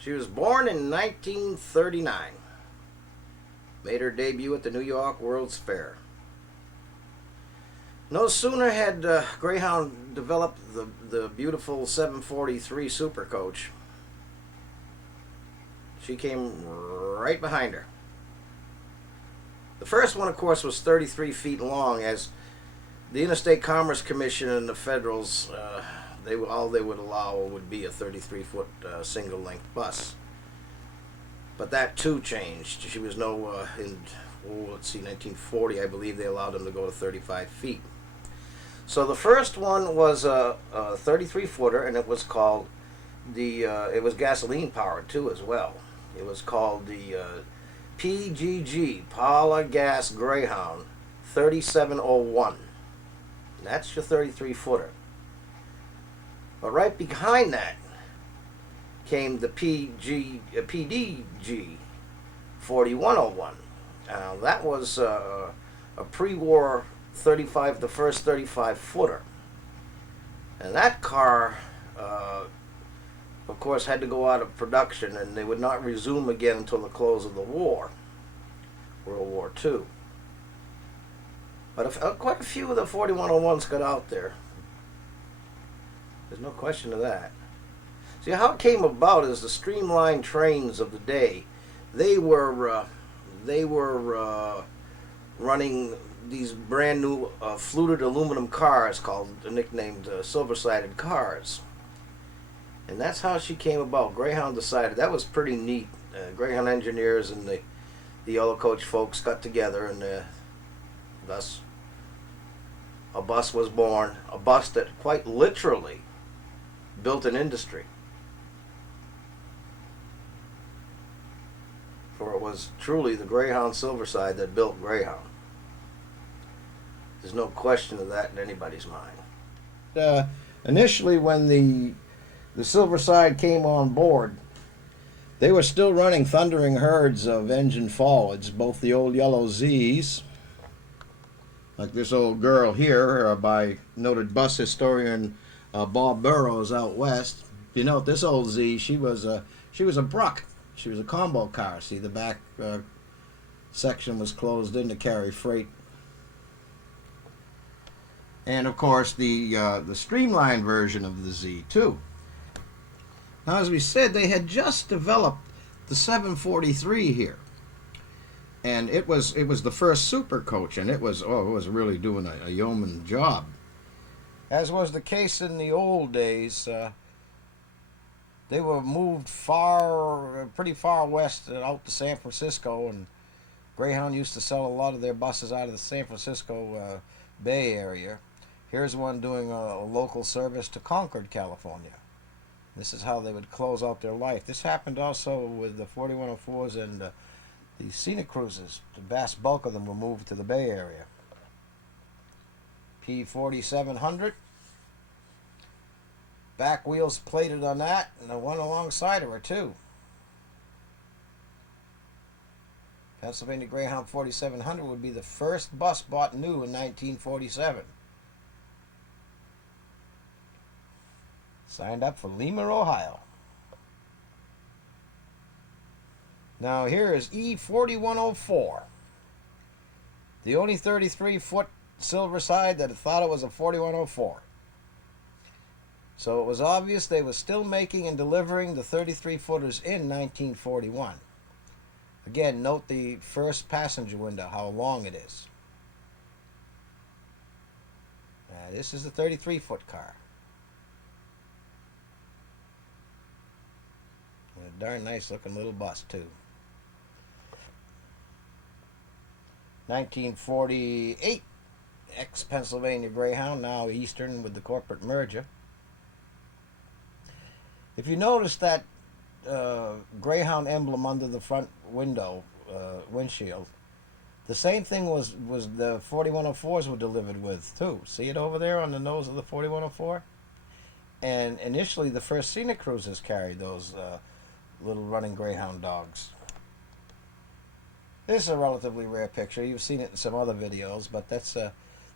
She was born in 1939. Made her debut at the New York World's Fair. No sooner had Greyhound developed the beautiful 743 Super Coach, she came right behind her. The first one, of course, was 33 feet long, as the Interstate Commerce Commission and the Federals, all they would allow would be a 33-foot single-length bus. But that too changed. She was let's see, 1940, I believe they allowed them to go to 35 feet. So the first one was a 33-footer, and it was called it was gasoline powered too as well. It was called the PGG, Power Gas Greyhound 3701. That's your 33-footer. But right behind that came the PDG 4101. That was a pre-war the first 35-footer. And that car, of course, had to go out of production, and they would not resume again until the close of the war, World War II. But quite a few of the 4101s got out there. There's no question of that. See, how it came about is the streamlined trains of the day. They were running these brand new fluted aluminum cars nicknamed silversided cars. And that's how she came about. Greyhound decided that was pretty neat. Greyhound engineers and the yellow coach folks got together, and thus a bus was born. A bus that quite literally built an industry. For it was truly the Greyhound Silverside that built Greyhound. There's no question of that in anybody's mind. Initially, when the Silverside came on board, they were still running thundering herds of engine forwards, both the old yellow Z's, like this old girl here, by noted bus historian Bob Burrows out west. You note this old Z, she was a Bruck. She was a combo car. See, the back section was closed in to carry freight. And of course the streamlined version of the Z too. Now, as we said, they had just developed the 743 here, and it was the first super coach, and it was really doing a yeoman job. As was the case in the old days, they were moved pretty far west, out to San Francisco, and Greyhound used to sell a lot of their buses out of the San Francisco Bay Area. Here's one doing a local service to Concord, California. This is how they would close out their life. This happened also with the 4104s and the scenic cruises. The vast bulk of them were moved to the Bay Area. P4700. Back wheels plated on that, and the one alongside of her too. Pennsylvania Greyhound 4700 would be the first bus bought new in 1947. Signed up for Lima, Ohio. Now here is E4104. The only 33-foot Silverside that thought it was a 4104. So it was obvious they were still making and delivering the 33-footers in 1941. Again, note the first passenger window, how long it is. This is the 33-foot car. A darn nice looking little bus too. 1948, ex-Pennsylvania Greyhound, now Eastern with the corporate merger. If you notice that Greyhound emblem under the front windshield, the same thing was the 4104s were delivered with too. See it over there on the nose of the 4104? And initially the first scenic cruisers carried those little running Greyhound dogs. This is a relatively rare picture. You've seen it in some other videos, but that's the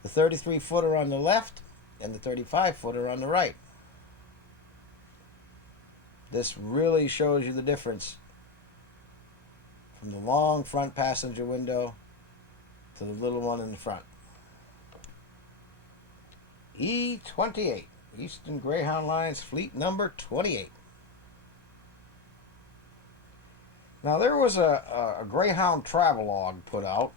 33-footer on the left and the 35-footer on the right. This really shows you the difference from the long front passenger window to the little one in the front. E28, Eastern Greyhound Line's fleet number 28. Now there was a Greyhound travelogue put out.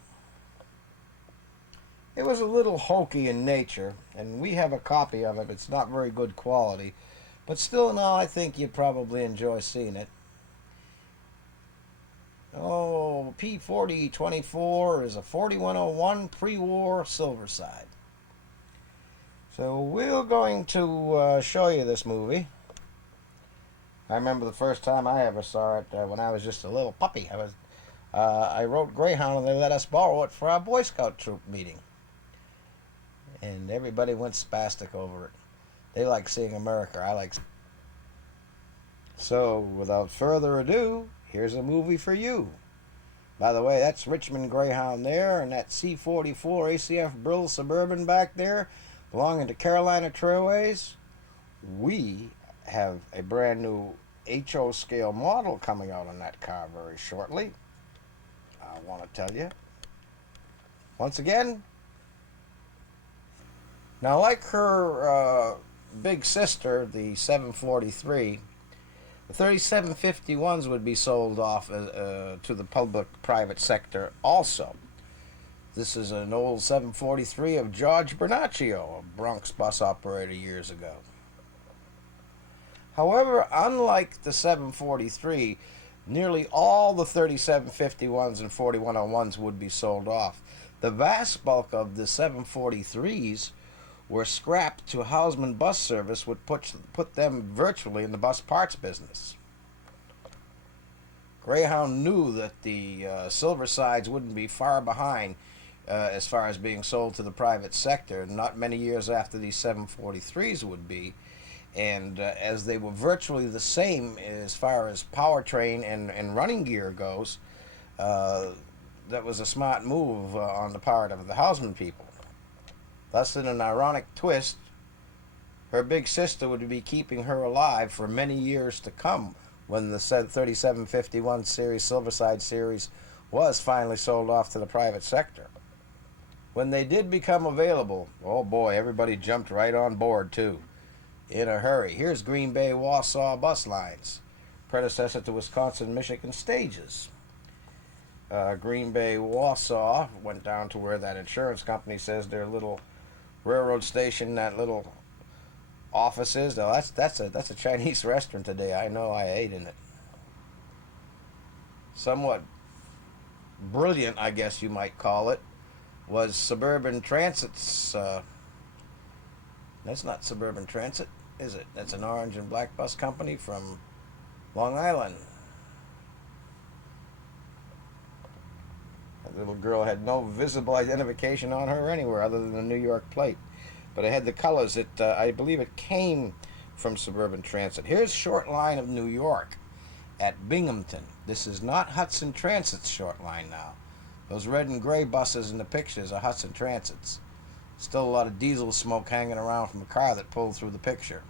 It was a little hokey in nature, and we have a copy of it. It's not very good quality, but still in all, I think you'd probably enjoy seeing it. Oh, P4024 is a 4101 pre-war Silverside. So we're going to show you this movie. I remember the first time I ever saw it when I was just a little puppy. I wrote Greyhound, and they let us borrow it for our Boy Scout troop meeting. And everybody went spastic over it. They like seeing America. I like. So, without further ado, here's a movie for you. By the way, that's Richmond Greyhound there, and that C-44 ACF Brill Suburban back there, belonging to Carolina Trailways. We have a brand new HO scale model coming out on that car very shortly. I want to tell you. Once again, now like her big sister, the 743, the 3751s would be sold off to the public-private sector also. This is an old 743 of George Bernaccio, a Bronx bus operator years ago. However, unlike the 743, nearly all the 3751s and 4101s would be sold off. The vast bulk of the 743s were scrapped to Houseman Bus Service, would put them virtually in the bus parts business. Greyhound knew that the Silversides wouldn't be far behind as far as being sold to the private sector, not many years after these 743s would be. And as they were virtually the same as far as powertrain and running gear goes, that was a smart move on the part of the Houseman people. Thus, in an ironic twist, her big sister would be keeping her alive for many years to come when the 3751 series, Silverside series, was finally sold off to the private sector. When they did become available, oh boy, everybody jumped right on board too, in a hurry. Here's Green Bay Wausau Bus Lines, predecessor to Wisconsin-Michigan Stages. Green Bay Wausau went down to where that insurance company says their little railroad station, that little office is. Now that's a Chinese restaurant today. I know, I ate in it. Somewhat brilliant, I guess you might call it, was Suburban Transit's. That's not Suburban Transit, is it? That's an orange and black bus company from Long Island. That little girl had no visible identification on her anywhere other than the New York plate. But it had the colors that I believe it came from Suburban Transit. Here's Short Line of New York at Binghamton. This is not Hudson Transit's Short Line now. Those red and gray buses in the pictures are Hudson Transits. Still a lot of diesel smoke hanging around from a car that pulled through the picture.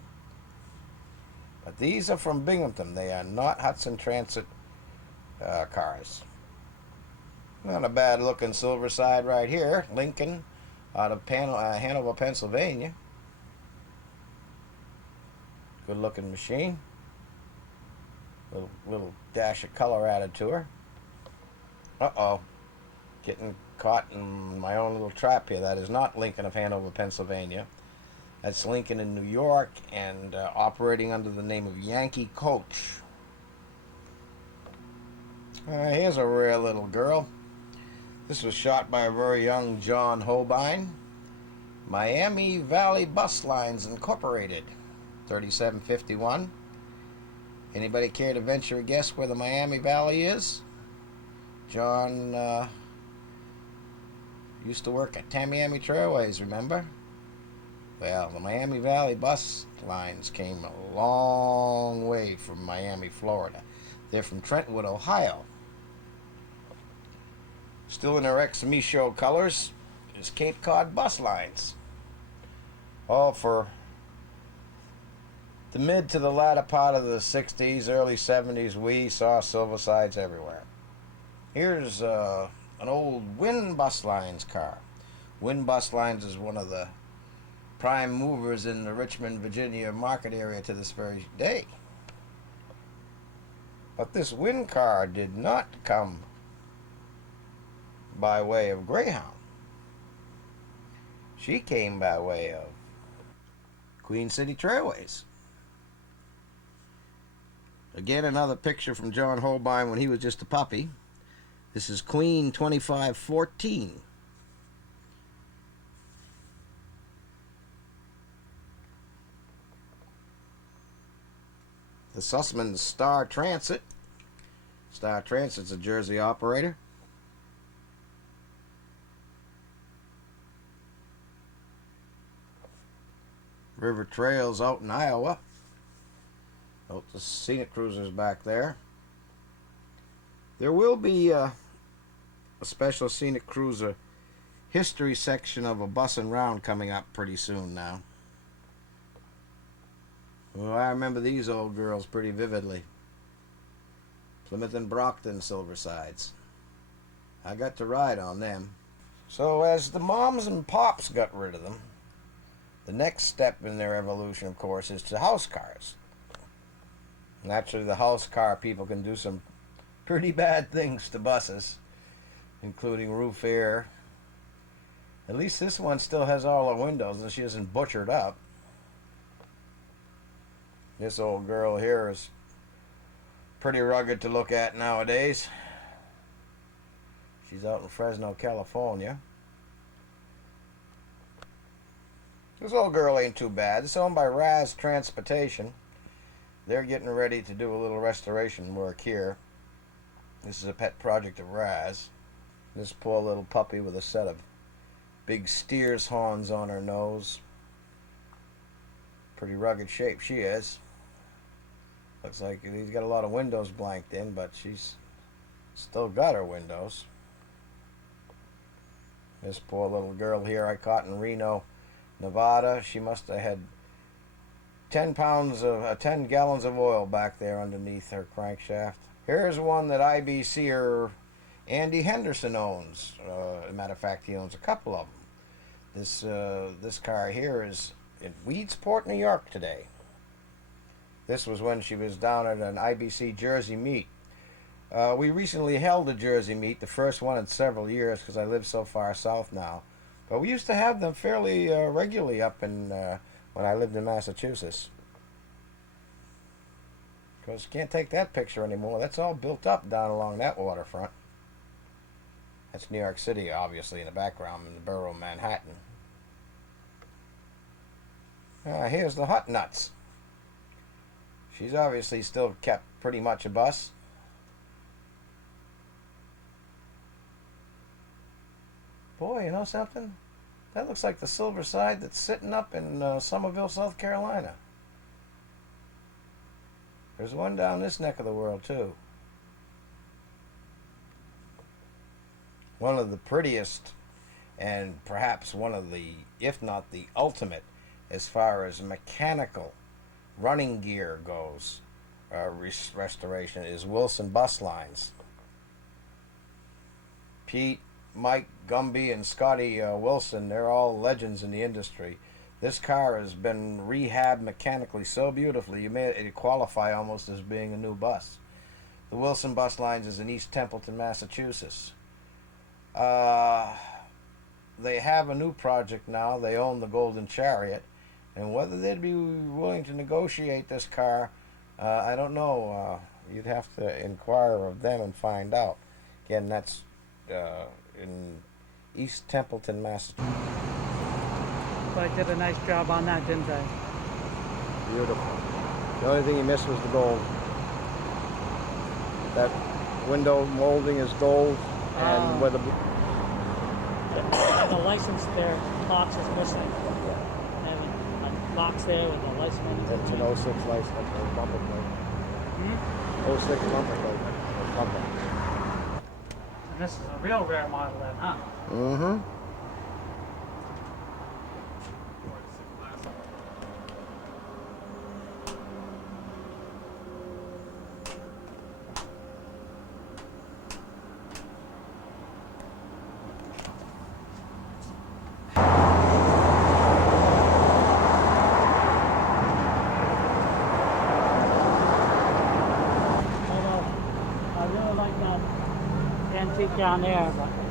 But these are from Binghamton. They are not Hudson Transit cars. Not a bad looking Silverside right here. Lincoln out of Hanover, Pennsylvania. Good looking machine. Little dash of color added to her. Uh-oh. Getting caught in my own little trap here. That is not Lincoln of Hanover, Pennsylvania. That's Lincoln in New York, and operating under the name of Yankee Coach. Here's a rare little girl. This was shot by a very young John Holbein. Miami Valley Bus Lines Incorporated, 3751. Anybody care to venture a guess where the Miami Valley is? John used to work at Tamiami Trailways, remember? Well, the Miami Valley Bus Lines came a long way from Miami, Florida. They're from Trentwood, Ohio. Still in their ex-Michaud colors is Cape Cod Bus Lines. All for The mid to the latter part of the 60s, early 70s, we saw Silversides everywhere. Here's an old Wynn Bus Lines car. Wynn Bus Lines is one of the prime movers in the Richmond, Virginia market area to this very day. But this Wynn car did not come by way of Greyhound. She came by way of Queen City Trailways. Again, another picture from John Holbein when he was just a puppy. This is Queen 2514. The Sussman's Star Transit. Star Transit's a Jersey operator. River Trails out in Iowa. Out the scenic cruisers back there. There will be a special scenic cruiser history section of a bussin' round coming up pretty soon now. Well, I remember these old girls pretty vividly. Plymouth and Brockton Silversides. I got to ride on them. So as the moms and pops got rid of them, the next step in their evolution, of course, is to house cars. Naturally, the house car people can do some pretty bad things to buses, including roof air. At least this one still has all her windows and she isn't butchered up. This old girl here is pretty rugged to look at nowadays. She's out in Fresno, California. This old girl ain't too bad. It's owned by Raz Transportation. They're getting ready to do a little restoration work here. This is a pet project of Raz. This poor little puppy with a set of big steer's horns on her nose. Pretty rugged shape she is. Looks like he's got a lot of windows blanked in, but she's still got her windows. This poor little girl here I caught in Reno, Nevada. She must have had 10 gallons of oil back there underneath her crankshaft. Here's one that IBCer Andy Henderson owns. As a matter of fact, he owns a couple of them. This car here is in Weedsport, New York today. This was when she was down at an IBC Jersey meet. We recently held a Jersey meet, the first one in several years because I live so far south now. But we used to have them fairly regularly up in when I lived in Massachusetts. Of course, you can't take that picture anymore. That's all built up down along that waterfront. That's New York City, obviously, in the background in the borough of Manhattan. Here's the Hot Nuts. She's obviously still kept pretty much a bus. Boy, you know something? That looks like the Silverside that's sitting up in Somerville, South Carolina. There's one down this neck of the world, too. One of the prettiest, and perhaps one of the, if not the ultimate, as far as mechanical running gear goes, restoration, is Wilson Bus Lines. Pete, Mike, Gumby, and Scotty Wilson, they're all legends in the industry. This car has been rehabbed mechanically so beautifully, you may qualify almost as being a new bus. The Wilson Bus Lines is in East Templeton, Massachusetts. They have a new project now. They own the Golden Chariot, and whether they'd be willing to negotiate this car, I don't know. You'd have to inquire of them and find out. Again, that's in East Templeton, Massachusetts. So I did a nice job on that, didn't I? Beautiful. The only thing you missed was the gold. That window molding is gold, and where the license there, box is missing. And a box there with the license. It's an 06 license, or bumper plate. 06 bumper plate, or bumper. And this is a real rare model then, huh? Mm-hmm. feet down there, but